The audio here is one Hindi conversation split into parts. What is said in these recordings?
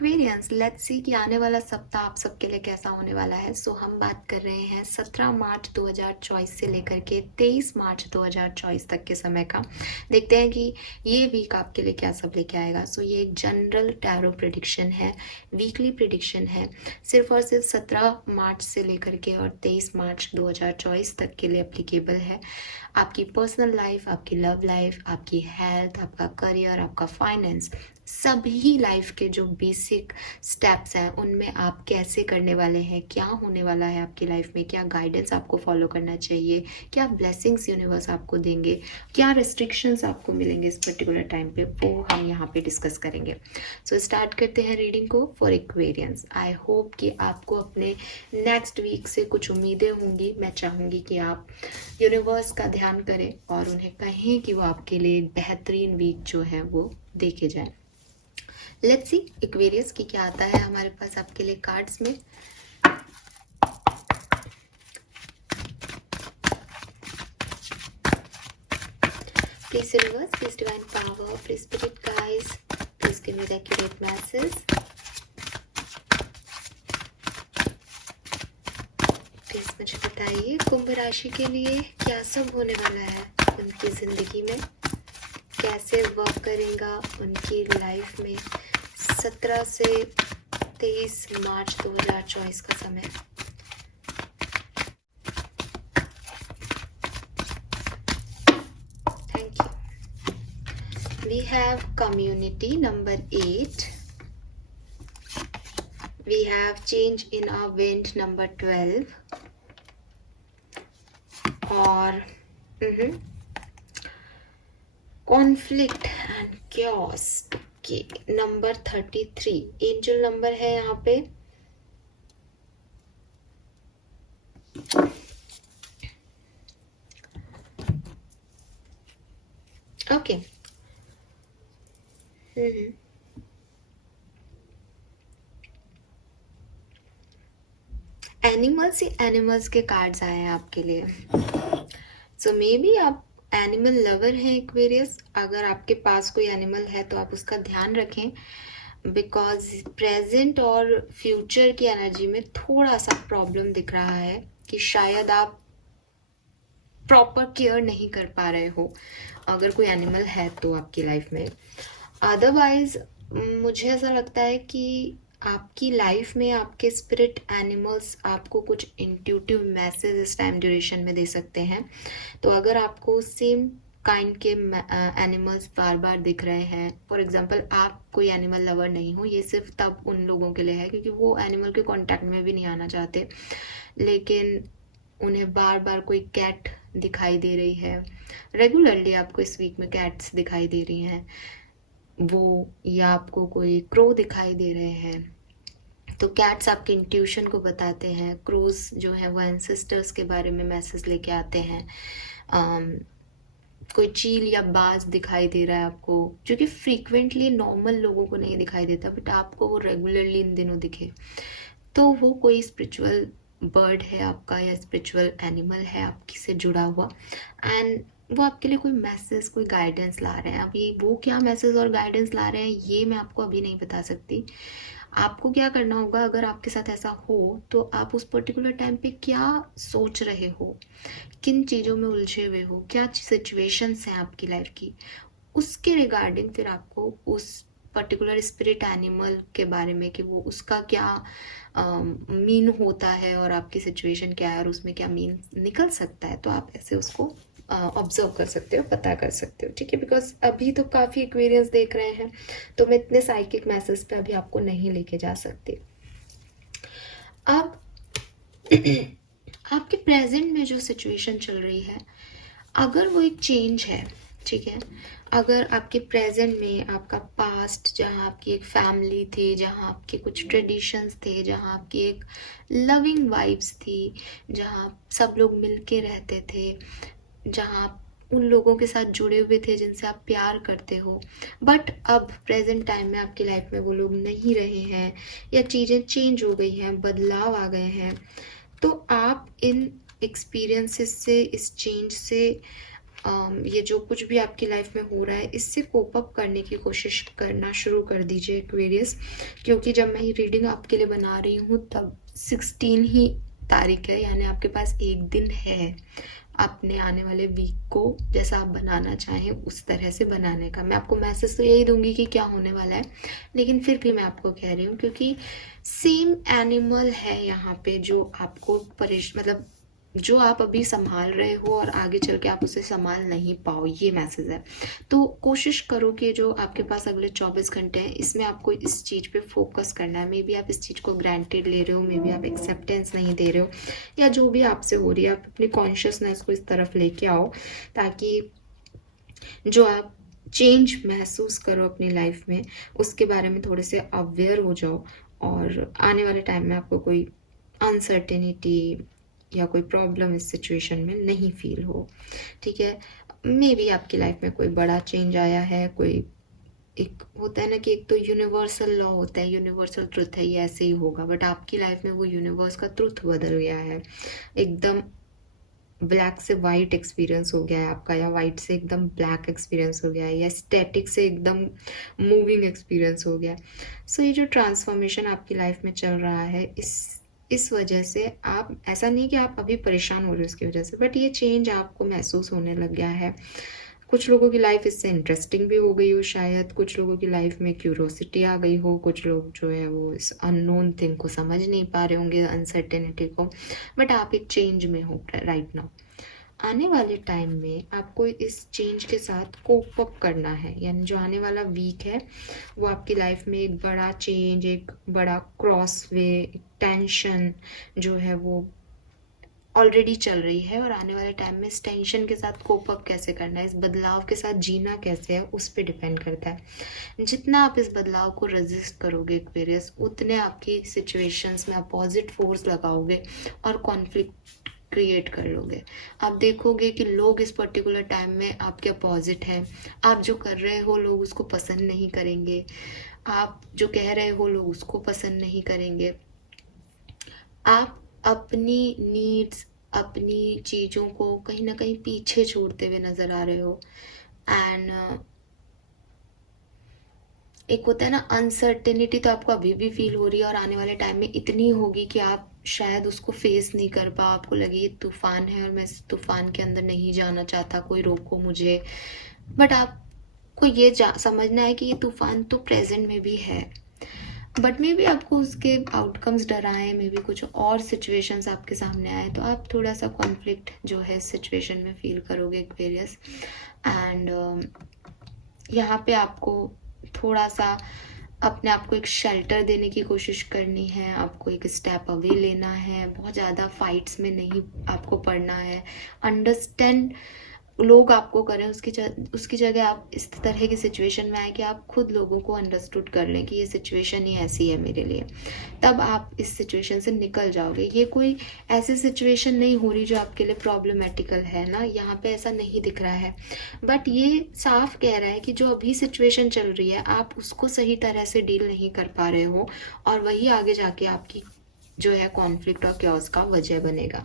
एक्वेरियंस, लेट्स सी कि आने वाला सप्ताह आप सबके लिए कैसा होने वाला है। हम बात कर रहे हैं 17 मार्च 2024 से लेकर के 23 मार्च 2024 तक के समय का। देखते हैं कि ये वीक आपके लिए क्या सब लेके आएगा। ये एक जनरल टैरो प्रिडिक्शन है, वीकली प्रिडिक्शन है, सिर्फ और सिर्फ 17 मार्च से लेकर के और 23 मार्च 2024 तक के लिए एप्लीकेबल है। आपकी पर्सनल लाइफ, आपकी लव लाइफ, आपकी हेल्थ, आपका करियर, आपका फाइनेंस, सभी लाइफ के जो बेसिक स्टेप्स हैं उनमें आप कैसे करने वाले हैं, क्या होने वाला है आपकी लाइफ में, क्या गाइडेंस आपको फॉलो करना चाहिए, क्या ब्लेसिंग्स यूनिवर्स आपको देंगे, क्या रिस्ट्रिक्शंस आपको मिलेंगे इस पर्टिकुलर टाइम पे, वो हम यहाँ पे डिस्कस करेंगे। स्टार्ट करते हैं रीडिंग को फॉर एक्वेरियंस। आई होप कि आपको अपने नेक्स्ट वीक से कुछ उम्मीदें होंगी। मैं चाहूँगी कि आप यूनिवर्स का ध्यान करें और उन्हें कहें कि वो आपके लिए एक बेहतरीन वीक जो है वो देखे जाए। लेट्स सी एक्वेरियस की क्या आता है हमारे पास आपके लिए कार्ड्स में। Please universe, please divine power, please spirit guides, please give me the accurate message. Please मुझे बताइए कुंभ राशि के लिए क्या सब होने वाला है उनकी जिंदगी में, कैसे वर्क करेगा उनकी लाइफ में 17 से 23 मार्च 2024 का समय। Thank you. We have community number 8, we have change in our wind number 12 और कॉन्फ्लिक्ट एंड क्योस के नंबर 33 एंजल नंबर है यहाँ पे। ओके एनिमल्स ही एनिमल्स के कार्ड्स आए हैं आपके लिए। मे बी आप एनिमल लवर हैं एक्वेरियस। अगर आपके पास कोई एनिमल है तो आप उसका ध्यान रखें, बिकॉज प्रेजेंट और फ्यूचर की एनर्जी में थोड़ा सा प्रॉब्लम दिख रहा है कि शायद आप प्रॉपर केयर नहीं कर पा रहे हो अगर कोई एनिमल है तो आपकी लाइफ में। अदरवाइज मुझे ऐसा लगता है कि आपकी लाइफ में आपके स्पिरिट एनिमल्स आपको कुछ इंट्यूटिव मैसेज इस टाइम ड्यूरेशन में दे सकते हैं। तो अगर आपको सेम काइंड के एनिमल्स बार बार दिख रहे हैं, फॉर एग्जांपल आप कोई एनिमल लवर नहीं हो, ये सिर्फ तब उन लोगों के लिए है क्योंकि वो एनिमल के कांटेक्ट में भी नहीं आना चाहते, लेकिन उन्हें बार बार कोई कैट दिखाई दे रही है। रेगुलरली आपको इस वीक में कैट्स दिखाई दे रही हैं वो, या आपको कोई क्रो दिखाई दे रहे हैं। तो कैट्स आपके इंट्यूशन को बताते हैं, क्रोज जो है वो एंसेस्टर्स के बारे में मैसेज लेके आते हैं। कोई चील या बाज दिखाई दे रहा है आपको, जो कि फ्रीक्वेंटली नॉर्मल लोगों को नहीं दिखाई देता, बट आपको वो रेगुलरली इन दिनों दिखे, तो वो कोई स्पिरिचुअल बर्ड है आपका या स्पिरिचुअल एनिमल है आपकी से जुड़ा हुआ, एंड वो आपके लिए कोई मैसेज, कोई गाइडेंस ला रहे हैं। अभी वो क्या मैसेज और गाइडेंस ला रहे हैं ये मैं आपको अभी नहीं बता सकती। आपको क्या करना होगा अगर आपके साथ ऐसा हो, तो आप उस पर्टिकुलर टाइम पे क्या सोच रहे हो, किन चीज़ों में उलझे हुए हो, क्या सिचुएशंस हैं आपकी लाइफ की, उसके रिगार्डिंग फिर आपको उस पर्टिकुलर स्पिरिट एनिमल के बारे में कि वो उसका क्या मीन होता है और आपकी सिचुएशन क्या है और उसमें क्या मीन निकल सकता है, तो आप ऐसे उसको ऑब्जर्व कर सकते हो, पता कर सकते हो, ठीक है। बिकॉज अभी तो काफ़ी एक्वेरियंस देख रहे हैं, तो मैं इतने साइकिक मैसेज पे अभी आपको नहीं लेके जा सकती। अब आपके प्रेजेंट में जो सिचुएशन चल रही है, अगर वो एक चेंज है, ठीक है, अगर आपके प्रेजेंट में आपका पास्ट, जहाँ आपकी एक फैमिली थी, जहाँ आपके कुछ ट्रेडिशंस थे, जहाँ आपकी एक लविंग वाइब्स थी, जहाँ सब लोग मिलके रहते थे, जहाँ आप उन लोगों के साथ जुड़े हुए थे जिनसे आप प्यार करते हो, बट अब प्रेजेंट टाइम में आपकी लाइफ में वो लोग नहीं रहे हैं या चीज़ें चेंज हो गई हैं, बदलाव आ गए हैं, तो आप इन एक्सपीरियंसेस से, इस चेंज से ये जो कुछ भी आपकी लाइफ में हो रहा है इससे कोप अप करने की कोशिश करना शुरू कर दीजिए एक्वेरियस, क्योंकि जब मैं ये रीडिंग आपके लिए बना रही हूँ तब 16 ही तारीख है, यानी आपके पास एक दिन है अपने आने वाले वीक को जैसा आप बनाना चाहें उस तरह से बनाने का। मैं आपको मैसेज तो यही दूंगी कि क्या होने वाला है, लेकिन फिर भी मैं आपको कह रही हूँ क्योंकि सेम एनिमल है यहाँ पे जो आपको मतलब जो आप अभी संभाल रहे हो और आगे चल के आप उसे संभाल नहीं पाओ, ये मैसेज है। तो कोशिश करो कि जो आपके पास अगले 24 घंटे हैं इसमें आपको इस चीज़ पे फोकस करना है। मे बी आप इस चीज़ को ग्रांटेड ले रहे हो, मे बी आप एक्सेप्टेंस नहीं दे रहे हो, या जो भी आपसे हो रही है आप अपनी कॉन्शियसनेस को इस तरफ लेके आओ ताकि जो आप चेंज महसूस करो अपनी लाइफ में उसके बारे में थोड़े से अवेयर हो जाओ, और आने वाले टाइम में आपको कोई अनसर्टेनिटी या कोई प्रॉब्लम इस सिचुएशन में नहीं फील हो। ठीक है, मे बी आपकी लाइफ में कोई बड़ा चेंज आया है, कोई एक होता है ना कि एक तो यूनिवर्सल लॉ होता है, यूनिवर्सल ट्रुथ है, ये ऐसे ही होगा, बट आपकी लाइफ में वो यूनिवर्स का ट्रुथ बदल गया है, एकदम ब्लैक से वाइट एक्सपीरियंस हो गया है आपका, या वाइट से एकदम ब्लैक एक्सपीरियंस हो गया है, या स्टैटिक से एकदम मूविंग एक्सपीरियंस हो गया है। सो ये जो ट्रांसफॉर्मेशन आपकी लाइफ में चल रहा है इस वजह से आप, ऐसा नहीं कि आप अभी परेशान हो रहे हो इसकी वजह से, बट ये चेंज आपको महसूस होने लग गया है। कुछ लोगों की लाइफ इससे इंटरेस्टिंग भी हो गई हो, शायद कुछ लोगों की लाइफ में क्यूरोसिटी आ गई हो, कुछ लोग जो है वो इस अननोन थिंग को समझ नहीं पा रहे होंगे, अनसर्टेनिटी को, बट आप एक चेंज में हो राइट नाउ। आने वाले टाइम में आपको इस चेंज के साथ कोप अप करना है, यानी जो आने वाला वीक है वो आपकी लाइफ में एक बड़ा चेंज, एक बड़ा क्रॉस वे, टेंशन जो है वो ऑलरेडी चल रही है, और आने वाले टाइम में इस टेंशन के साथ कोप अप कैसे करना है, इस बदलाव के साथ जीना कैसे है, उस पर डिपेंड करता है। जितना आप इस बदलाव को रेजिस्ट करोगे एक्वेरियस, उतने आपकी सिचुएशंस में अपोजिट फोर्स लगाओगे और कॉन्फ्लिक्ट क्रिएट कर लोगे। आप देखोगे कि लोग इस पर्टिकुलर टाइम में आपके अपोजिट हैं, आप जो कर रहे हो लोग उसको पसंद नहीं करेंगे, आप जो कह रहे हो लोग उसको पसंद नहीं करेंगे। आप अपनी नीड्स, अपनी चीज़ों को कहीं ना कहीं पीछे छोड़ते हुए नज़र आ रहे हो, एंड एक होता है ना अनसर्टेनिटी, तो आपको अभी भी फील हो रही है और आने वाले टाइम में इतनी होगी कि आप शायद उसको फेस नहीं कर पा, आपको लगे ये तूफान है और मैं इस तूफान के अंदर नहीं जाना चाहता, कोई रोको मुझे। बट आपको ये समझना है कि ये तूफान तो प्रेजेंट में भी है, बट मे बी आपको उसके आउटकम्स डराएं, मे बी कुछ और सिचुएशंस आपके सामने आए तो आप थोड़ा सा कॉन्फ्लिक्ट जो है इस सिचुएशन में फील करोगे एक्वेरियस। एंड यहाँ पे आपको थोड़ा सा अपने आप को एक शेल्टर देने की कोशिश करनी है, आपको एक स्टेप अवे लेना है, बहुत ज़्यादा फाइट्स में नहीं आपको पड़ना है। अंडरस्टैंड लोग आपको करें उसकी जगह आप इस तरह की सिचुएशन में आए कि आप खुद लोगों को अंडरस्टूड कर लें कि ये सिचुएशन ही ऐसी है मेरे लिए, तब आप इस सिचुएशन से निकल जाओगे। ये कोई ऐसी सिचुएशन नहीं हो रही जो आपके लिए प्रॉब्लमेटिकल है ना, यहाँ पे ऐसा नहीं दिख रहा है, बट ये साफ कह रहा है कि जो अभी सिचुएशन चल रही है आप उसको सही तरह से डील नहीं कर पा रहे हो, और वही आगे जाके आपकी जो है कॉन्फ्लिक्ट और क्योस का वजह बनेगा।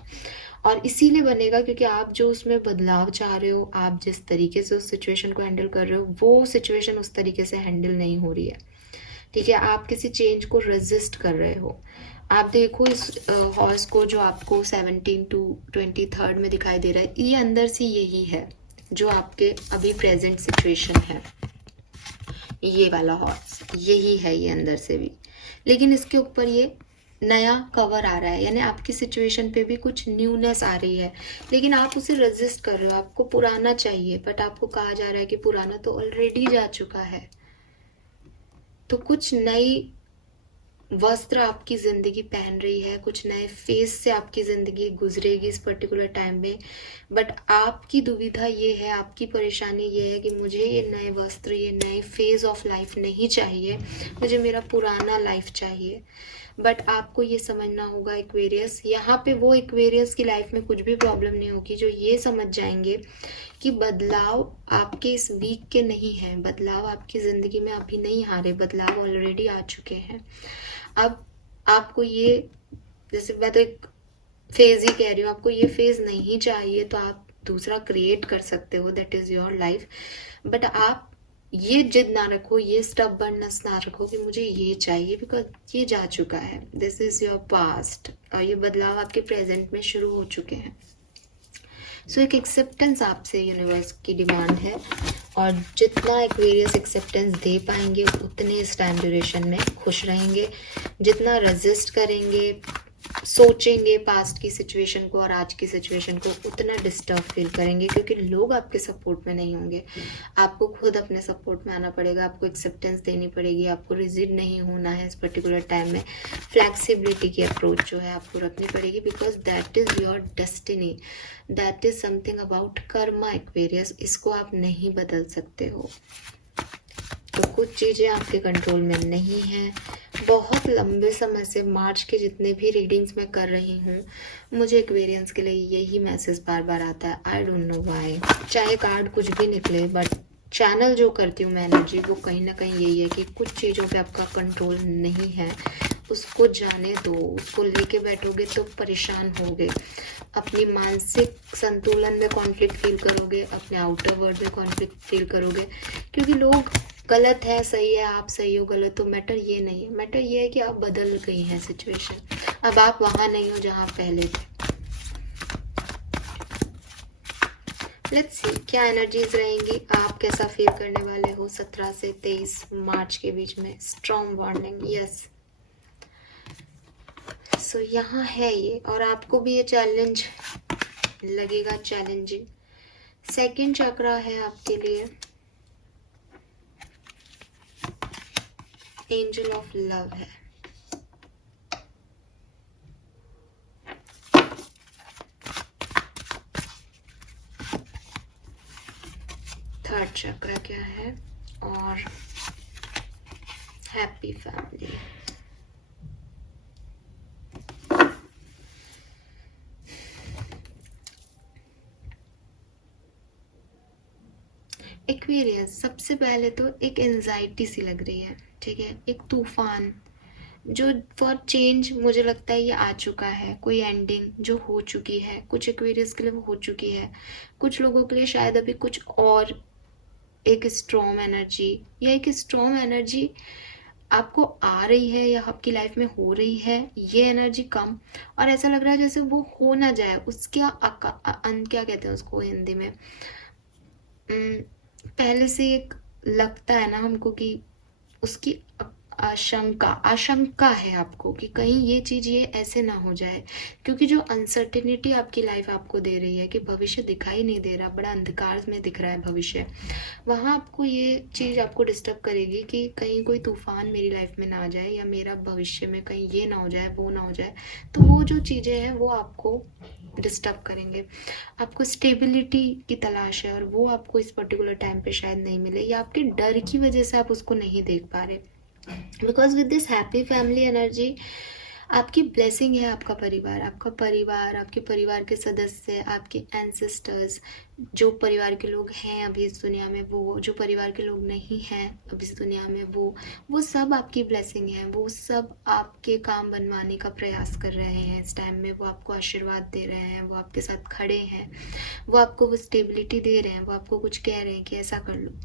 और इसीलिए बनेगा क्योंकि आप जो उसमें बदलाव चाह रहे हो, आप जिस तरीके से उस सिचुएशन को हैंडल कर रहे हो, वो सिचुएशन उस तरीके से हैंडल नहीं हो रही है। ठीक है, आप किसी चेंज को रेजिस्ट कर रहे हो। आप देखो इस हॉर्स को जो आपको 17 to 23 में दिखाई दे रहा है, ये अंदर से यही है जो आपके अभी प्रेजेंट सिचुएशन है। ये वाला हॉर्स यही है, ये अंदर से भी, लेकिन इसके ऊपर ये नया कवर आ रहा है, यानी आपकी सिचुएशन पे भी कुछ न्यूनेस आ रही है, लेकिन आप उसे रेजिस्ट कर रहे हो, आपको पुराना चाहिए, बट आपको कहा जा रहा है कि पुराना तो ऑलरेडी जा चुका है। तो कुछ नई वस्त्र आपकी ज़िंदगी पहन रही है, कुछ नए फेस से आपकी ज़िंदगी गुजरेगी इस पर्टिकुलर टाइम में, बट आपकी दुविधा ये है, आपकी परेशानी ये है कि मुझे ये नए वस्त्र, ये नए फेज ऑफ लाइफ नहीं चाहिए, मुझे मेरा पुराना लाइफ चाहिए। बट आपको ये समझना होगा एक्वेरियस, यहाँ पे वो एक्वेरियस की लाइफ में कुछ भी प्रॉब्लम नहीं होगी जो ये समझ जाएंगे कि बदलाव आपके इस वीक के नहीं है, बदलाव आपकी ज़िंदगी में अभी नहीं आ रहे, बदलाव ऑलरेडी आ चुके हैं। अब आपको ये, जैसे मैं तो एक फेज ही कह रही हूँ, आपको ये फेज नहीं चाहिए तो आप दूसरा क्रिएट कर सकते हो, that is your life. But आप ये जिद ना रखो, ये स्टबर्ननेस ना रखो कि मुझे ये चाहिए, बिकॉज ये जा चुका है, दिस इज़ योर पास्ट, और ये बदलाव आपके प्रेजेंट में शुरू हो चुके हैं। सो एक एक्सेप्टेंस आपसे यूनिवर्स की डिमांड है, और जितना एक्वेरियस एक्सेप्टेंस दे पाएंगे उतने इस टाइम ड्यूरेशन में खुश रहेंगे। जितना रेजिस्ट करेंगे, सोचेंगे पास्ट की सिचुएशन को और आज की सिचुएशन को, उतना डिस्टर्ब फील करेंगे, क्योंकि लोग आपके सपोर्ट में नहीं होंगे। आपको खुद अपने सपोर्ट में आना पड़ेगा, आपको एक्सेप्टेंस देनी पड़ेगी, आपको रिजिड नहीं होना है इस पर्टिकुलर टाइम में। फ्लैक्सिबिलिटी की अप्रोच जो है आपको रखनी पड़ेगी, because that is your destiny, that is something about Karma Aquarius, इसको आप नहीं बदल सकते हो। तो कुछ चीज़ें आपके कंट्रोल में नहीं हैं। बहुत लंबे समय से मार्च के जितने भी रीडिंग्स मैं कर रही हूँ, मुझे एक्वेरियंस के लिए यही मैसेज बार बार आता है, आई डोंट नो व्हाई। चाहे कार्ड कुछ भी निकले, बट चैनल जो करती हूँ मैं एनर्जी, वो कहीं ना कहीं यही है कि कुछ चीज़ों पे आपका कंट्रोल नहीं है, उसको जाने दो। उसको लेके बैठोगे तो परेशान होगे, अपनी मानसिक संतुलन में कॉन्फ्लिक्ट फील करोगे, अपने आउटर वर्ल्ड में कॉन्फ्लिक्ट फील करोगे, क्योंकि लोग गलत है, सही है, आप सही हो, गलत हो, मैटर ये नहीं है। मैटर ये है कि आप बदल गई हैं सिचुएशन, अब आप वहाँ नहीं हो जहाँ पहले थे। लेट्स सी क्या एनर्जीज रहेंगी, आप कैसा फील करने वाले हो 17 से 23 मार्च के बीच में। Strong warning, yes. सो यहाँ है ये, और आपको भी ये चैलेंज लगेगा, चैलेंजिंग। सेकंड चक्रा है आपके लिए एंजल ऑफ लव है। थर्ड चक्र क्या है, और हैप्पी फैमिली। एक्वेरियस, सबसे पहले तो एक एंजाइटी सी लग रही है, ठीक है, एक तूफान जो फॉर चेंज मुझे लगता है ये आ चुका है, कोई एंडिंग जो हो चुकी है, कुछ एक्वेरियस के लिए वो हो चुकी है, कुछ लोगों के लिए शायद अभी कुछ और एक स्ट्रॉन्ग एनर्जी, या एक स्ट्रॉन्ग एनर्जी आपको आ रही है या आपकी लाइफ में हो रही है, ये एनर्जी कम, और ऐसा लग रहा है जैसे वो हो ना जाए, उसका क्या कहते हैं उसको हिंदी में, पहले से एक लगता है ना हमको कि उसकी आशंका है आपको कि कहीं ये चीज़ ये ऐसे ना हो जाए, क्योंकि जो अनसर्टेनिटी आपकी लाइफ आपको दे रही है कि भविष्य दिखाई नहीं दे रहा, बड़ा अंधकार में दिख रहा है भविष्य, वहाँ आपको ये चीज़ आपको डिस्टर्ब करेगी कि कहीं कोई तूफान मेरी लाइफ में ना आ जाए, या मेरा भविष्य में कहीं ये ना हो जाए, वो ना हो जाए। तो वो जो चीज़ें हैं वो आपको डिस्टर्ब करेंगे। आपको स्टेबिलिटी की तलाश है, और वो आपको इस पर्टिकुलर टाइम पे शायद नहीं मिले, या आपके डर की वजह से आप उसको नहीं देख पा रहे। Because with this happy family energy, आपकी ब्लेसिंग है आपका परिवार, आपके परिवार के सदस्य, आपके एंसेस्टर्स, जो परिवार के लोग हैं अभी इस दुनिया में, वो जो परिवार के लोग नहीं हैं अभी इस दुनिया में, वो सब आपकी ब्लेसिंग है, वो सब आपके काम बनवाने का प्रयास कर रहे हैं इस टाइम में, वो आपको आशीर्वाद दे रहे हैं, वो आपके साथ खड़े हैं, वो आपको वो स्टेबिलिटी दे रहे हैं, वो आपको कुछ कह रहे हैं कि ऐसा कर लो।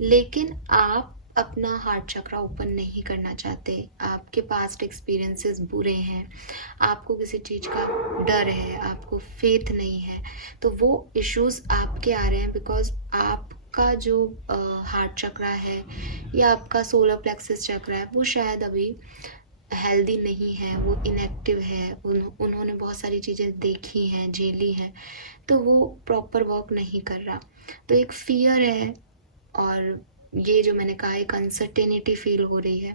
लेकिन आप अपना हार्ट चक्रा ओपन नहीं करना चाहते, आपके पास्ट एक्सपीरियंसेस बुरे हैं, आपको किसी चीज़ का डर है, आपको फेथ नहीं है, तो वो इश्यूज आपके आ रहे हैं, बिकॉज आपका जो हार्ट चक्रा है या आपका सोलर प्लेक्सस चक्रा है, वो शायद अभी हेल्दी नहीं है, वो इनएक्टिव है, उन्होंने बहुत सारी चीज़ें देखी हैं, झेली हैं, तो वो प्रॉपर वर्क नहीं कर रहा। तो एक फियर है, और ये जो मैंने कहा एक अनसर्टेनिटी फील हो रही है,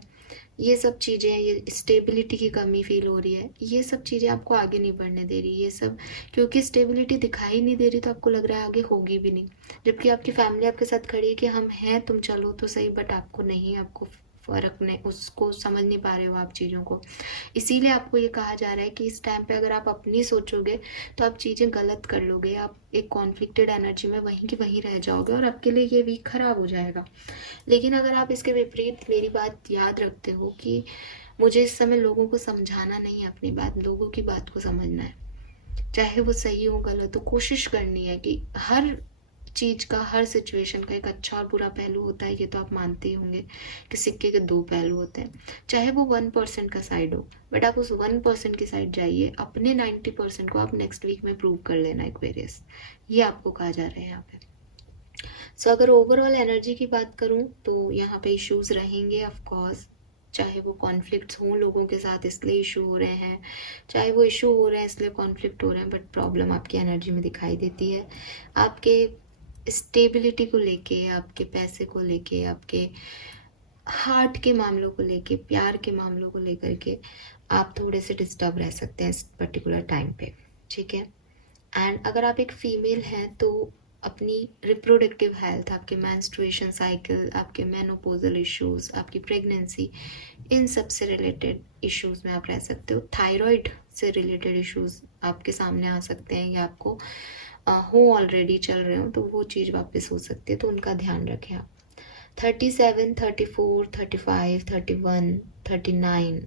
ये सब चीज़ें, ये स्टेबिलिटी की कमी फील हो रही है, ये सब चीज़ें आपको आगे नहीं बढ़ने दे रही, ये सब क्योंकि स्टेबिलिटी दिखाई नहीं दे रही, तो आपको लग रहा है आगे होगी भी नहीं, जबकि आपकी फैमिली आपके साथ खड़ी है कि हम हैं, तुम चलो तो सही, बट आपको नहीं, आपको फ़र्क नहीं, उसको समझ नहीं पा रहे हो आप चीज़ों को। इसीलिए आपको ये कहा जा रहा है कि इस टाइम पे अगर आप अपनी सोचोगे तो आप चीज़ें गलत कर लोगे, आप एक कॉन्फ्लिक्टेड एनर्जी में वहीं की वहीं रह जाओगे, और आपके लिए ये वीक खराब हो जाएगा। लेकिन अगर आप इसके विपरीत मेरी बात याद रखते हो कि मुझे इस समय लोगों को समझाना नहीं है अपनी बात, लोगों की बात को समझना है, चाहे वो सही हो गलत हो, कोशिश करनी है कि हर चीज़ का, हर सिचुएशन का एक अच्छा और बुरा पहलू होता है, ये तो आप मानते ही होंगे कि सिक्के के दो पहलू होते हैं। चाहे वो 1% का साइड हो, बट आप उस 1% की साइड जाइए, अपने 90% को आप नेक्स्ट वीक में प्रूव कर लेना एक्वेरियस, ये आपको कहा जा रहा है यहाँ पे। सो अगर ओवरऑल एनर्जी की बात करूँ तो यहाँ पे इश्यूज रहेंगे ऑफ कोर्स, चाहे वो कॉन्फ्लिक्ट्स हों लोगों के साथ इसलिए इशू हो रहे हैं, चाहे वो इशू हो रहे हैं इसलिए कॉन्फ्लिक्ट हो रहे हैं, बट प्रॉब्लम आपकी एनर्जी में दिखाई देती है। आपके स्टेबिलिटी को लेके, आपके पैसे को लेके, आपके हार्ट के मामलों को लेके, प्यार के मामलों को लेकर के आप थोड़े से डिस्टर्ब रह सकते हैं इस पर्टिकुलर टाइम पे, ठीक है। एंड अगर आप एक फीमेल हैं तो अपनी रिप्रोडक्टिव हेल्थ, आपके मेंस्ट्रुएशन साइकिल, आपके मेनोपोजल इश्यूज, आपकी प्रेगनेंसी, इन सब से रिलेटेड इश्यूज में आप रह सकते हो। थायराइड से रिलेटेड इश्यूज आपके सामने आ सकते हैं, या आपको हो ऑलरेडी चल रहे हो तो वो चीज़ वापस हो सकती है, तो उनका ध्यान रखें आप। 37, 34, 35, 31, 39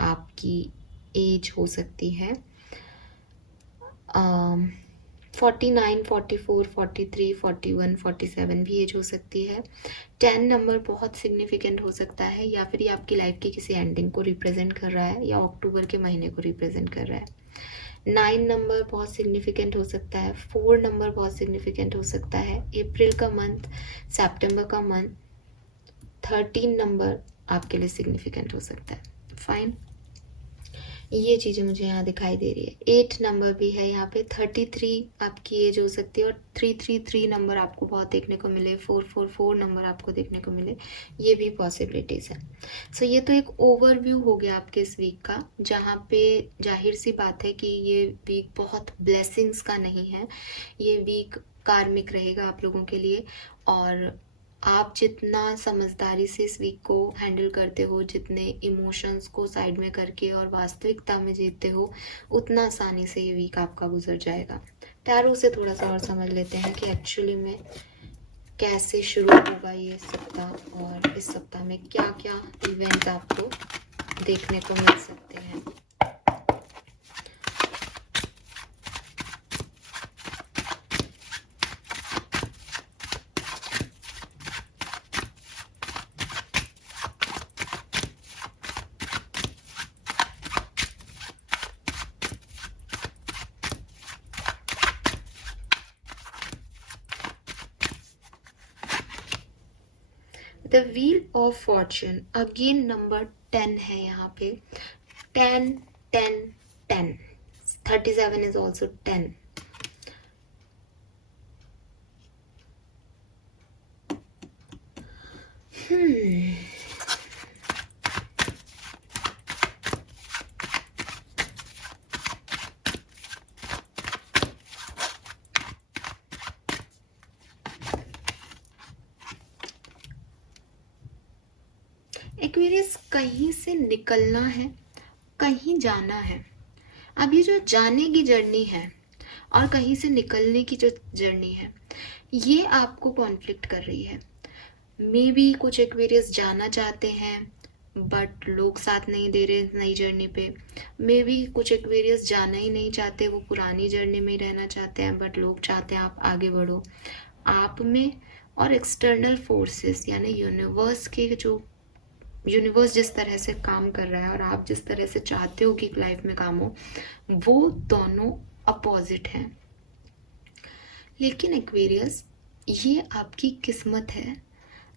आपकी एज हो सकती है। 49, 44, 43, 41, 47 भी एज हो सकती है। 10 नंबर बहुत सिग्निफिकेंट हो सकता है, या फिर ये आपकी लाइफ की किसी एंडिंग को रिप्रेजेंट कर रहा है, या अक्टूबर के महीने को रिप्रेजेंट कर रहा है। 9 नंबर बहुत सिग्निफिकेंट हो सकता है। 4 नंबर बहुत सिग्निफिकेंट हो सकता है, अप्रैल का मंथ, सितंबर का मंथ। 13 नंबर आपके लिए सिग्निफिकेंट हो सकता है। फाइन, ये चीज़ें मुझे यहाँ दिखाई दे रही है। 8 नंबर भी है यहाँ पे। 33 आपकी एज हो सकती है, और 333 नंबर आपको बहुत देखने को मिले, 444 नंबर आपको देखने को मिले, ये भी पॉसिबिलिटीज़ है। सो ये तो एक ओवरव्यू हो गया आपके इस वीक का, जहाँ पे जाहिर सी बात है कि ये वीक बहुत ब्लेसिंग्स का नहीं है, ये वीक कार्मिक रहेगा आप लोगों के लिए। और आप जितना समझदारी से इस वीक को हैंडल करते हो, जितने इमोशंस को साइड में करके और वास्तविकता में जीते हो, उतना आसानी से ये वीक आपका गुजर जाएगा। टैरो से थोड़ा सा और समझ लेते हैं कि एक्चुअली में कैसे शुरू होगा ये सप्ताह, और इस सप्ताह में क्या क्या इवेंट आपको देखने को मिल सकते हैं। The wheel of Fortune, again number 10 है यहाँ पे। 10, 10, 10, 37 इज ऑल्सो 10। एक्वेरियस, कहीं से निकलना है, कहीं जाना है। अब ये जो जाने की जर्नी है और कहीं से निकलने की जो जर्नी है, ये आपको कॉन्फ्लिक्ट कर रही है। मे बी कुछ एक्वेरियस जाना चाहते हैं बट लोग साथ नहीं दे रहे नई जर्नी पे। मे बी कुछ एक्वेरियस जाना ही नहीं चाहते, वो पुरानी जर्नी में ही रहना चाहते हैं, बट लोग चाहते हैं आप आगे बढ़ो। आप में और एक्सटर्नल फोर्सेस यानी यूनिवर्स जिस तरह से काम कर रहा है और आप जिस तरह से चाहते हो कि लाइफ में काम हो, वो दोनों अपोजिट हैं। लेकिन एक्वेरियस, ये आपकी किस्मत है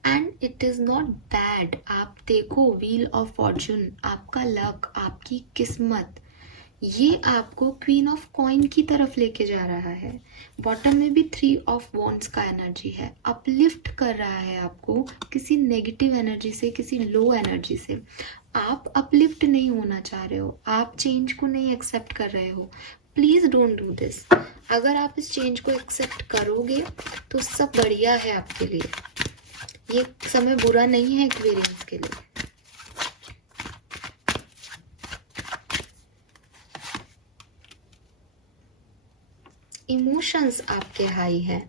and it is not bad. आप देखो, व्हील ऑफ फॉर्चून, आपका लक, आपकी किस्मत, ये आपको क्वीन ऑफ कॉइन की तरफ लेके जा रहा है। बॉटम में भी 3 ऑफ वॉन्ड्स का एनर्जी है, अपलिफ्ट कर रहा है आपको किसी नेगेटिव एनर्जी से, किसी लो एनर्जी से। आप अपलिफ्ट नहीं होना चाह रहे हो, आप चेंज को नहीं एक्सेप्ट कर रहे हो। Please don't do this. अगर आप इस चेंज को एक्सेप्ट करोगे तो सब बढ़िया है आपके लिए, ये समय बुरा नहीं है एक्वेरियंस के लिए। इमोशंस आपके हाई हैं,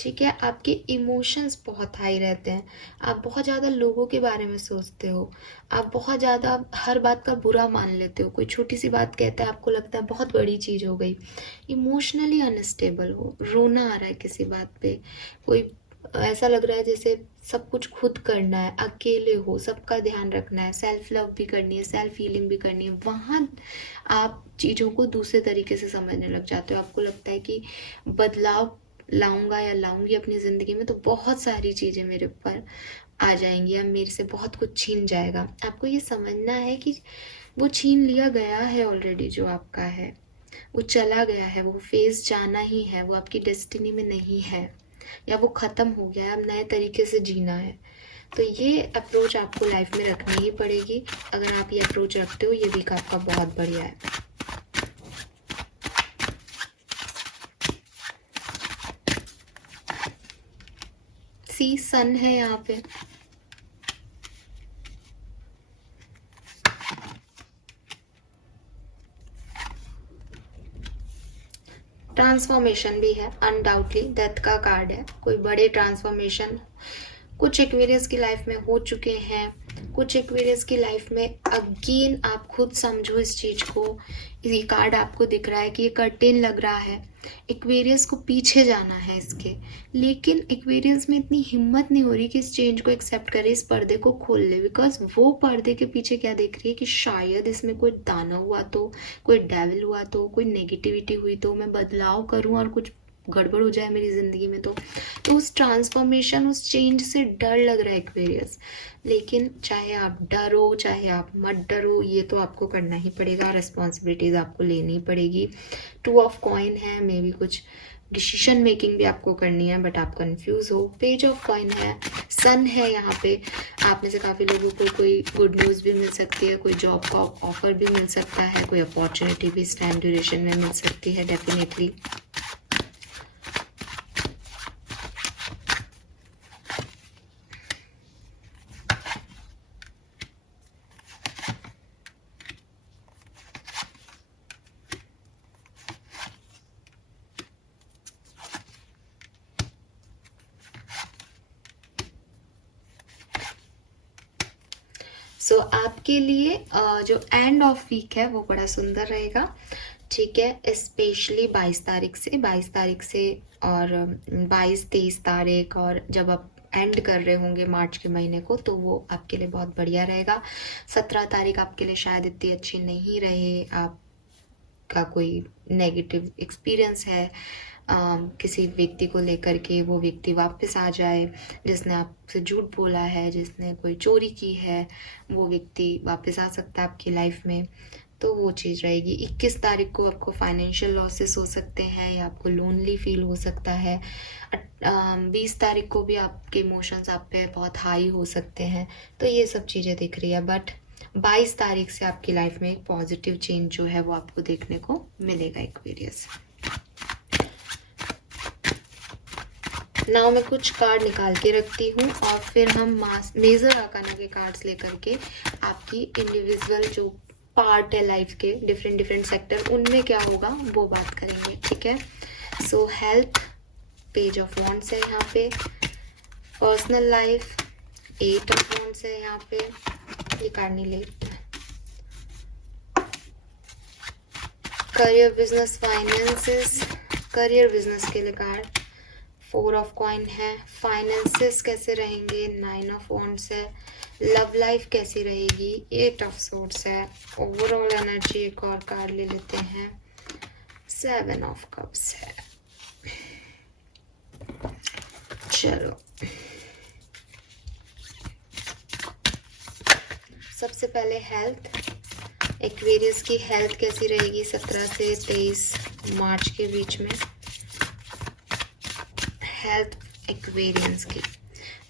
ठीक है। आपके इमोशंस बहुत हाई रहते हैं, आप बहुत ज़्यादा लोगों के बारे में सोचते हो, आप बहुत ज़्यादा हर बात का बुरा मान लेते हो, कोई छोटी सी बात कहता है आपको लगता है बहुत बड़ी चीज़ हो गई। इमोशनली अनस्टेबल हो, रोना आ रहा है किसी बात पे, कोई ऐसा लग रहा है जैसे सब कुछ खुद करना है, अकेले हो, सबका ध्यान रखना है, सेल्फ लव भी करनी है, सेल्फ हीलिंग भी करनी है। वहाँ आप चीज़ों को दूसरे तरीके से समझने लग जाते हो। आपको लगता है कि बदलाव लाऊंगा या लाऊंगी अपनी ज़िंदगी में तो बहुत सारी चीज़ें मेरे ऊपर आ जाएंगी या मेरे से बहुत कुछ छीन जाएगा। आपको ये समझना है कि वो छीन लिया गया है ऑलरेडी, जो आपका है वो चला गया है, वो फेज जाना ही है, वो आपकी डेस्टिनी में नहीं है या वो ख़त्म हो गया है, अब नए तरीके से जीना है। तो ये अप्रोच आपको लाइफ में रखनी ही पड़ेगी। अगर आप ये अप्रोच रखते हो, ये वीक आपका बहुत बढ़िया है। सी सन है यहाँ पे, ट्रांसफॉर्मेशन भी है, अनडाउटली डेथ का कार्ड है, कोई बड़े ट्रांसफॉर्मेशन कुछ एक्वेरियस की लाइफ में हो चुके हैं, कुछ एक्वेरियस की लाइफ में अगेन आप खुद समझो इस चीज को। ये कार्ड आपको दिख रहा है कि ये कर्टेन लग रहा है, एक्वेरियस को पीछे जाना है इसके, लेकिन एक्वेरियस में इतनी हिम्मत नहीं हो रही कि इस चेंज को एक्सेप्ट करे, इस पर्दे को खोल ले, बिकॉज वो पर्दे के पीछे क्या देख रही है कि शायद इसमें कोई दानव हुआ तो, कोई डेविल हुआ तो, कोई नेगेटिविटी हुई तो, मैं बदलाव करूं और कुछ गड़बड़ हो जाए मेरी ज़िंदगी में तो उस ट्रांसफॉर्मेशन, उस चेंज से डर लग रहा है एक्वेरियस। लेकिन चाहे आप डरो चाहे आप मत डरो, ये तो आपको करना ही पड़ेगा, रिस्पॉन्सिबिलिटीज़ आपको लेनी पड़ेगी। 2 ऑफ कॉइन है, मे बी कुछ डिसीजन मेकिंग भी आपको करनी है बट आप कंफ्यूज हो। पेज ऑफ कॉइन है, सन है यहाँ पे, आप में से काफ़ी लोगों को कोई गुड न्यूज़ भी मिल सकती है, कोई जॉब का ऑफर भी मिल सकता है, कोई अपॉर्चुनिटी भी इस टाइम ड्यूरेशन में मिल सकती है डेफिनेटली। सो आपके लिए जो एंड ऑफ वीक है वो बड़ा सुंदर रहेगा, ठीक है। स्पेशली 22 तारीख से और 22-23 तारीख, और जब आप एंड कर रहे होंगे मार्च के महीने को तो वो आपके लिए बहुत बढ़िया रहेगा। 17 तारीख आपके लिए शायद इतनी अच्छी नहीं रहे, आपका कोई नेगेटिव एक्सपीरियंस है किसी व्यक्ति को लेकर के, वो व्यक्ति वापस आ जाए, जिसने आपसे झूठ बोला है, जिसने कोई चोरी की है, वो व्यक्ति वापस आ सकता है आपकी लाइफ में, तो वो चीज़ रहेगी। 21 तारीख को आपको फाइनेंशियल लॉसेस हो सकते हैं या आपको लोनली फील हो सकता है। 20 तारीख को भी आपके इमोशंस आप पे बहुत हाई हो सकते हैं, तो ये सब चीज़ें दिख रही है। बट 22 तारीख से आपकी लाइफ में एक पॉजिटिव चेंज जो है वो आपको देखने को मिलेगा एक्वेरियस। नाउ मैं कुछ कार्ड निकाल के रखती हूँ और फिर हम मेजर आर्काना के कार्ड्स लेकर के आपकी इंडिविजुअल जो पार्ट है लाइफ के, डिफरेंट सेक्टर, उनमें क्या होगा वो बात करेंगे, ठीक है। सो हेल्थ, पेज ऑफ वॉन्ड्स है यहाँ पे, पर्सनल लाइफ, 8 ऑफ वॉन्ड्स है यहाँ पे, ये कार्ड नहीं लेते, career, business, finances, career business के लिए कार्ड, 4 ऑफ कॉइन है, फाइनेंसेस कैसे रहेंगे, 9 ऑफ वॉन्ड्स है, लव लाइफ कैसी रहेगी, 8 ऑफ सोर्ड्स है, ओवरऑल एनर्जी एक और कार्ड ले लेते हैं, 7 ऑफ कप्स है। चलो सबसे पहले हेल्थ, एक्वेरियस की हेल्थ कैसी रहेगी 17 से 23 मार्च के बीच में, हेल्थ एक्वेरियंस की।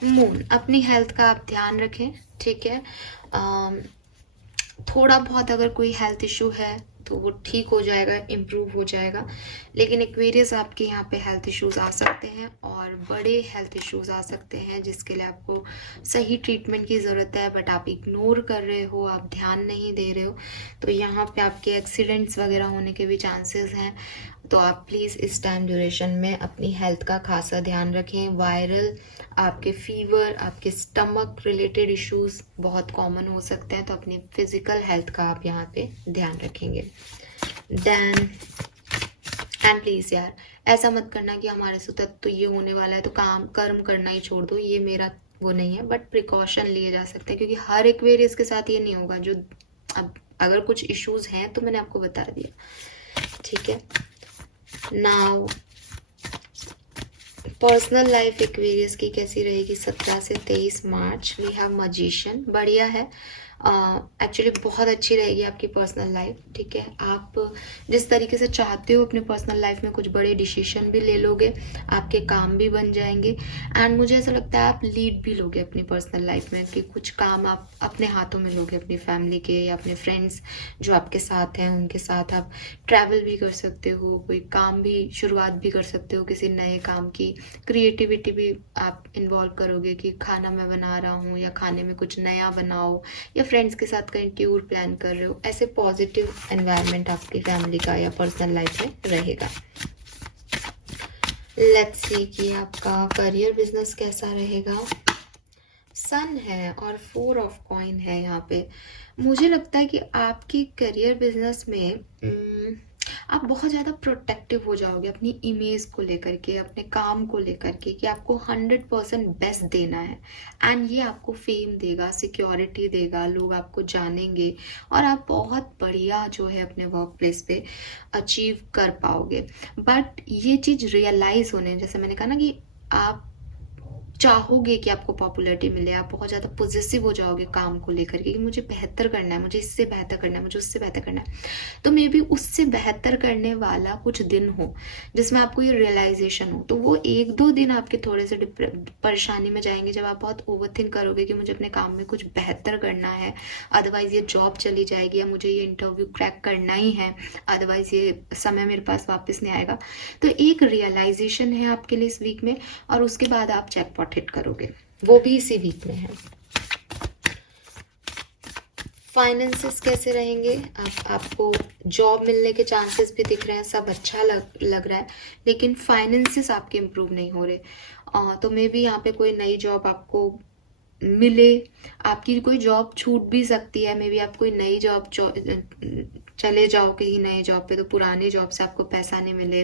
मून, अपनी हेल्थ का आप ध्यान रखें, ठीक है। थोड़ा बहुत अगर कोई हेल्थ इशू है तो वो ठीक हो जाएगा, इम्प्रूव हो जाएगा। लेकिन एक्वेरियस आपके यहाँ पे हेल्थ इश्यूज आ सकते हैं और बड़े हेल्थ इश्यूज आ सकते हैं, जिसके लिए आपको सही ट्रीटमेंट की ज़रूरत है, बट आप इग्नोर कर रहे हो, आप ध्यान नहीं दे रहे हो। तो यहाँ पे आपके एक्सीडेंट्स वगैरह होने के भी चांसेस हैं। तो आप प्लीज़ इस टाइम ड्यूरेशन में अपनी हेल्थ का खासा ध्यान रखें। वायरल, आपके फीवर, आपके स्टमक रिलेटेड इश्यूज बहुत कॉमन हो सकते हैं, तो अपनी फिजिकल हेल्थ का आप यहाँ पे ध्यान रखेंगे। देन एंड प्लीज़ यार, ऐसा मत करना कि हमारे साथ तो ये होने वाला है तो काम कर्म करना ही छोड़ दो, ये मेरा वो नहीं है। बट प्रिकॉशन लिए जा सकते हैं, क्योंकि हर एक्वेरियस के साथ ये नहीं होगा। जो अब अगर कुछ इश्यूज हैं तो मैंने आपको बता दिया, ठीक है। नाउ पर्सनल लाइफ एक्वेरियस की कैसी रहेगी 17 से 23 मार्च। वी हैव मजिशियन, बढ़िया है। एक्चुअली बहुत अच्छी रहेगी आपकी पर्सनल लाइफ, ठीक है। आप जिस तरीके से चाहते हो अपने पर्सनल लाइफ में कुछ बड़े डिसीजन भी ले लोगे, आपके काम भी बन जाएंगे, एंड मुझे ऐसा लगता है आप लीड भी लोगे अपनी पर्सनल लाइफ में, कि कुछ काम आप अपने हाथों में लोगे, अपनी फैमिली के या अपने फ्रेंड्स जो आपके साथ हैं उनके साथ आप ट्रैवल भी कर सकते हो, कोई काम भी शुरुआत भी कर सकते हो, किसी नए काम की क्रिएटिविटी भी आप इन्वॉल्व करोगे, कि खाना मैं बना रहा हूँ या खाने में कुछ नया बनाओ, या फ्रेंड्स के साथ कहीं टूर प्लान कर रहे हो। ऐसे पॉजिटिव एनवायरनमेंट आपकी फैमिली का या पर्सनल लाइफ में रहेगा। लेट्स सी कि आपका करियर बिजनेस कैसा रहेगा। सन है और 4 ऑफ कॉइन है यहाँ पे। मुझे लगता है कि आपकी करियर बिजनेस में आप बहुत ज़्यादा प्रोटेक्टिव हो जाओगे अपनी इमेज को लेकर के, अपने काम को लेकर के, कि आपको 100% बेस्ट देना है, एंड ये आपको फेम देगा, सिक्योरिटी देगा, लोग आपको जानेंगे और आप बहुत बढ़िया जो है अपने वर्क प्लेस पे अचीव कर पाओगे। बट ये चीज़ रियलाइज़ होने, जैसे मैंने कहा ना कि आप चाहोगे कि आपको पॉपुलैरिटी मिले, आप बहुत ज़्यादा पॉजिटिव हो जाओगे काम को लेकर के, कि मुझे बेहतर करना है, मुझे इससे बेहतर करना है, मुझे उससे बेहतर करना है। तो मे बी उससे बेहतर करने वाला कुछ दिन हो जिसमें आपको ये रियलाइजेशन हो, तो वो 1-2 दिन आपके थोड़े से परेशानी में जाएंगे, जब आप बहुत ओवरथिंक करोगे कि मुझे अपने काम में कुछ बेहतर करना है, अदरवाइज ये जॉब चली जाएगी, या मुझे ये इंटरव्यू क्रैक करना ही है, अदरवाइज ये समय मेरे पास वापस नहीं आएगा। तो एक रियलाइजेशन है आपके लिए इस वीक में, और उसके बाद आप जैकपॉट हिट करोगे, वो भी इसी वीक में है। फाइनेंसेस कैसे रहेंगे? आपको जॉब मिलने के चांसेस भी दिख रहे हैं, सब अच्छा लग रहा है, लेकिन फाइनेंसेस आपके इम्प्रूव नहीं हो रहे। तो मे बी यहाँ पे कोई नई जॉब आपको मिले, आपकी कोई जॉब छूट भी सकती है, मे बी आप कोई नई जॉब चले जाओ कहीं नए जॉब पे, तो पुराने जॉब से आपको पैसा नहीं मिले,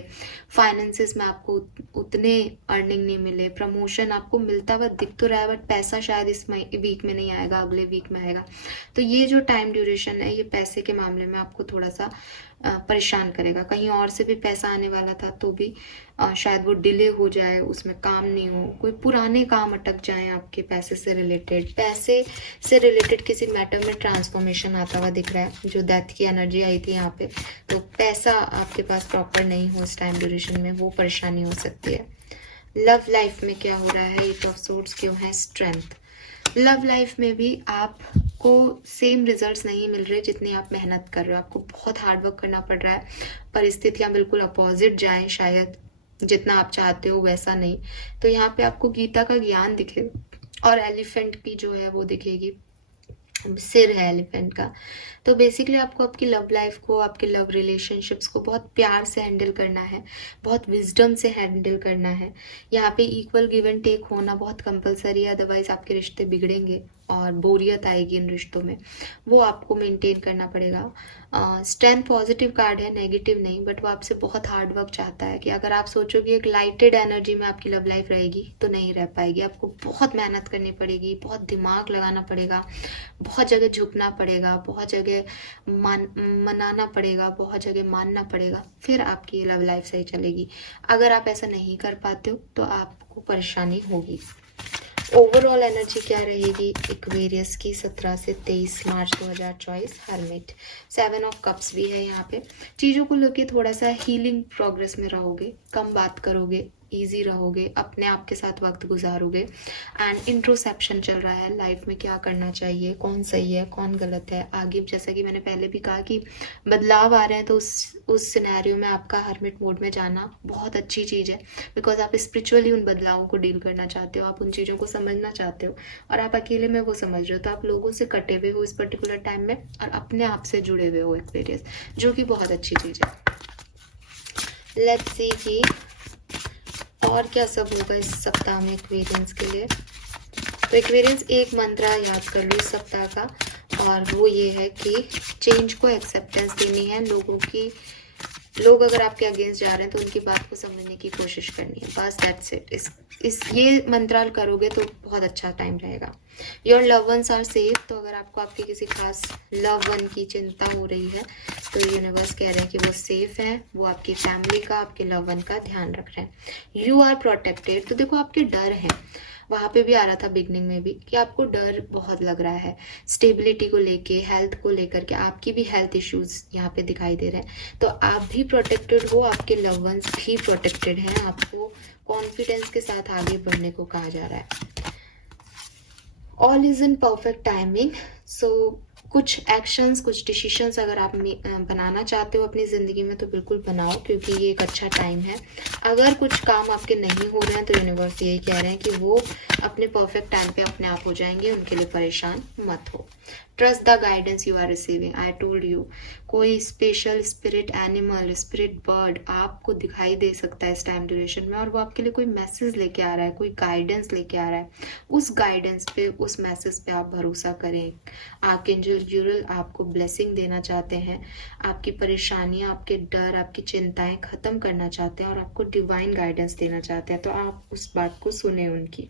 फाइनेंसेस में आपको उतने अर्निंग नहीं मिले, प्रमोशन आपको मिलता हुआ दिख तो रहा है, बट पैसा शायद इस वीक में नहीं आएगा, अगले वीक में आएगा। तो ये जो टाइम ड्यूरेशन है, ये पैसे के मामले में आपको थोड़ा सा परेशान करेगा। कहीं और से भी पैसा आने वाला था तो भी शायद वो डिले हो जाए, उसमें काम नहीं हो, कोई पुराने काम अटक जाए आपके पैसे से रिलेटेड किसी मैटर में ट्रांसफॉर्मेशन आता हुआ दिख रहा है। जो डेथ की एनर्जी आई थी यहाँ पे, तो पैसा आपके पास प्रॉपर नहीं हो इस टाइम ड्यूरेशन में, वो परेशानी हो सकती है। लव लाइफ में क्या हो रहा है? 8 ऑफ सोर्ड्स क्यों है? स्ट्रेंथ। लव लाइफ में भी आपको सेम रिजल्ट्स नहीं मिल रहे जितनी आप मेहनत कर रहे हो, आपको बहुत हार्ड वर्क करना पड़ रहा है, परिस्थितियां बिल्कुल अपोजिट जाएं, शायद जितना आप चाहते हो वैसा नहीं। तो यहाँ पे आपको गीता का ज्ञान दिखे, और एलिफेंट की जो है वो दिखेगी, सिर है एलिफेंट का। तो बेसिकली आपको आपकी लव लाइफ को, आपके लव रिलेशनशिप्स को बहुत प्यार से हैंडल करना है, बहुत विजडम से हैंडल करना है। यहाँ पे इक्वल गिव एंड टेक होना बहुत कंपलसरी है, अदरवाइज आपके रिश्ते बिगड़ेंगे और बोरियत आएगी इन रिश्तों में, वो आपको मेंटेन करना पड़ेगा। स्ट्रेंथ पॉजिटिव कार्ड है, नेगेटिव नहीं, बट वो आपसे बहुत हार्ड वर्क चाहता है, कि अगर आप सोचो कि एक लाइटेड एनर्जी में आपकी लव लाइफ रहेगी तो नहीं रह पाएगी, आपको बहुत मेहनत करनी पड़ेगी, बहुत दिमाग लगाना पड़ेगा, बहुत जगह झुकना पड़ेगा, बहुत जगह मनाना पड़ेगा, बहुत जगह मानना पड़ेगा, फिर आपकी लव लाइफ सही चलेगी। अगर आप ऐसा नहीं कर पाते हो तो आपको परेशानी होगी। ओवरऑल एनर्जी क्या रहेगी एक्वेरियस की 17 से 23 मार्च 2024? हर्मिट, 7 ऑफ कप्स भी है यहाँ पे। चीज़ों को लेके थोड़ा सा हीलिंग प्रोग्रेस में रहोगे, कम बात करोगे, ईजी रहोगे, अपने आप के साथ वक्त गुजारोगे। एंड इंट्रोसेप्शन चल रहा है, लाइफ में क्या करना चाहिए, कौन सही है कौन गलत है। आगे जैसा कि मैंने पहले भी कहा कि बदलाव आ रहे हैं, तो उस सिनेरियो में आपका हर्मिट मोड में जाना बहुत अच्छी चीज़ है, बिकॉज आप स्पिरिचुअली उन बदलावों को डील करना चाहते हो, आप उन चीज़ों को समझना चाहते हो, और आप अकेले में वो समझ रहे हो, तो आप लोगों से कटे हुए हो इस पर्टिकुलर टाइम में और अपने आप से जुड़े हुए हो एक्वेरियस, जो कि बहुत अच्छी चीज़ है। लेट्स सी कि और क्या सब होगा इस सप्ताह में एक्वेरियंस के लिए। तो एक्वेरियंस एक मंत्र याद कर लो इस सप्ताह का, और वो ये है कि चेंज को एक्सेप्टेंस देनी है। लोग अगर आपके अगेंस्ट जा रहे हैं तो उनकी बात को समझने की कोशिश करनी है, बस दैट्स इट। ये मंत्राल करोगे तो बहुत अच्छा टाइम रहेगा। Your love ones are safe, तो अगर आपको आपके किसी खास लव वन की चिंता हो रही है तो यूनिवर्स कह रहे हैं कि वो सेफ है, वो आपकी फैमिली का, आपके लव वन का ध्यान रख रहे हैं। यू आर प्रोटेक्टेड, तो देखो आपके डर हैं, वहाँ पे भी आ रहा था बिगनिंग में भी कि आपको डर बहुत लग रहा है स्टेबिलिटी को लेके, हेल्थ को लेकर के, आपकी भी हेल्थ इश्यूज यहाँ पे दिखाई दे रहे हैं। तो आप भी प्रोटेक्टेड हो, आपके लव वंस भी प्रोटेक्टेड हैं, आपको कॉन्फिडेंस के साथ आगे बढ़ने को कहा जा रहा है। All is in perfect timing. So कुछ एक्शंस, कुछ डिसीशंस अगर आप बनाना चाहते हो अपनी ज़िंदगी में तो बिल्कुल बनाओ, क्योंकि ये एक अच्छा टाइम है। अगर कुछ काम आपके नहीं हो रहे हैं तो यूनिवर्स यही कह रहे हैं कि वो अपने परफेक्ट टाइम पे अपने आप हो जाएंगे, उनके लिए परेशान मत हो। Trust the guidance you are receiving. I told you, कोई special spirit animal, spirit bird आपको दिखाई दे सकता है इस टाइम ड्यूरेशन में, और वो आपके लिए कोई मैसेज लेके आ रहा है, कोई गाइडेंस लेके आ रहा है। उस गाइडेंस पे, उस मैसेज पे आप भरोसा करें। आर्कएंजल यूरियल आपको ब्लेसिंग देना चाहते हैं, आपकी परेशानियां, आपके डर, आपकी चिंताएं खत्म करना चाहते हैं और आपको डिवाइन गाइडेंस देना चाहते हैं, तो आप उस बात को सुने उनकी।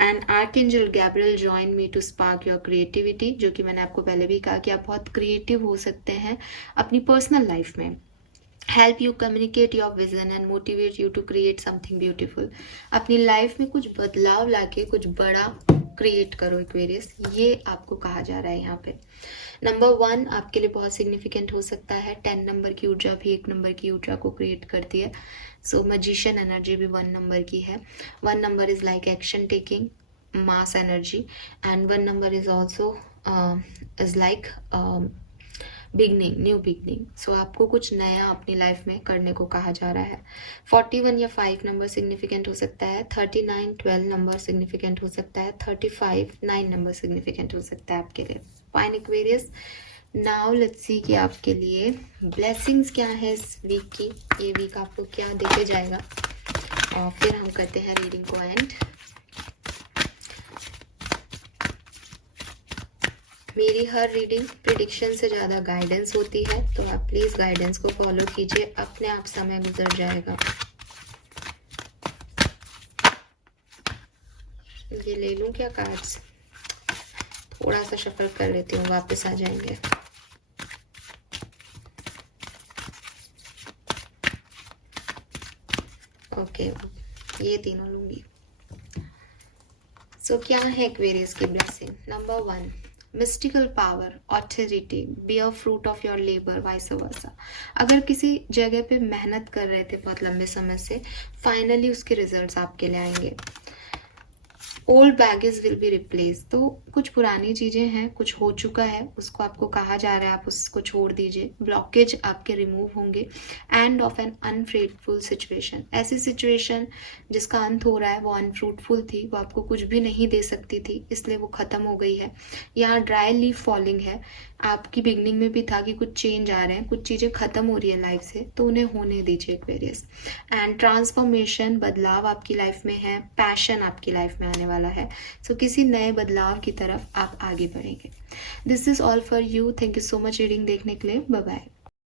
And archangel Gabriel join me to spark your creativity, जो कि मैंने आपको पहले भी कहा कि आप बहुत क्रिएटिव हो सकते हैं अपनी पर्सनल लाइफ में। Help you communicate your vision and motivate you to create something beautiful. अपनी लाइफ में कुछ बदलाव लाके कुछ बड़ा क्रिएट करो एक्वेरियस, ये आपको कहा जा रहा है यहाँ पे। नंबर 1 आपके लिए बहुत सिग्निफिकेंट हो सकता है। 10 नंबर की ऊर्जा भी 1 नंबर की ऊर्जा को क्रिएट करती है। सो मजिशियन एनर्जी भी 1 नंबर की है। 1 number is like action taking, mass energy, and 1 number is also is like beginning, new beginning. So आपको कुछ नया अपनी लाइफ में करने को कहा जा रहा है। 41 या 5 नंबर सिग्निफिकेंट हो सकता है। 39 12 नंबर सिग्निफिकेंट हो सकता है। 35 9 नंबर सिग्निफिकेंट हो सकता है आपके लिए। Fine Aquarius, now let's see कि आपके लिए ब्लेसिंग्स क्या है इस वीक की, ये वीक आपको क्या देके जाएगा, और फिर हम करते हैं रीडिंग को एंड। मेरी हर रीडिंग प्रिडिक्शन से ज़्यादा गाइडेंस होती है, तो आप प्लीज़ गाइडेंस को फॉलो कीजिए, अपने आप समय गुजर जाएगा। ये ले लूं क्या कार्ड्स? थोड़ा सा शफल कर लेती हूँ, वापस आ जाएंगे। ओके, ये तीनों लूंगी। सो क्या है एक्वेरियस की blessing? Number 1, mystical power, authority, bear fruit of your labour, vice versa. अगर किसी जगह पे मेहनत कर रहे थे बहुत लंबे समय से, फाइनली उसके रिजल्ट्स आपके लिए आएंगे। Old baggage will be replace, तो कुछ पुरानी चीज़ें हैं, कुछ हो चुका है, उसको आपको कहा जा रहा है आप उसको छोड़ दीजिए। ब्लॉकेज आपके रिमूव होंगे। End of an unfruitful situation, ऐसी सिचुएशन जिसका अंत हो रहा है वो अनफ्रूटफुल थी, वो आपको कुछ भी नहीं दे सकती थी, इसलिए वो ख़त्म हो गई है। यहाँ ड्राई लीफ फॉलिंग है, आपकी बिगनिंग में भी था कि कुछ चेंज आ रहे हैं, कुछ चीज़ें ख़त्म हो रही है लाइफ से, तो उन्हें होने दीजिए एक्वेरियस। एंड ट्रांसफॉर्मेशन, बदलाव आपकी लाइफ में है, पैशन आपकी लाइफ में आने वाला है। सो किसी नए बदलाव की तरफ आप आगे बढ़ेंगे। This is all for you. Thank you so much reading देखने के लिए। Bye bye.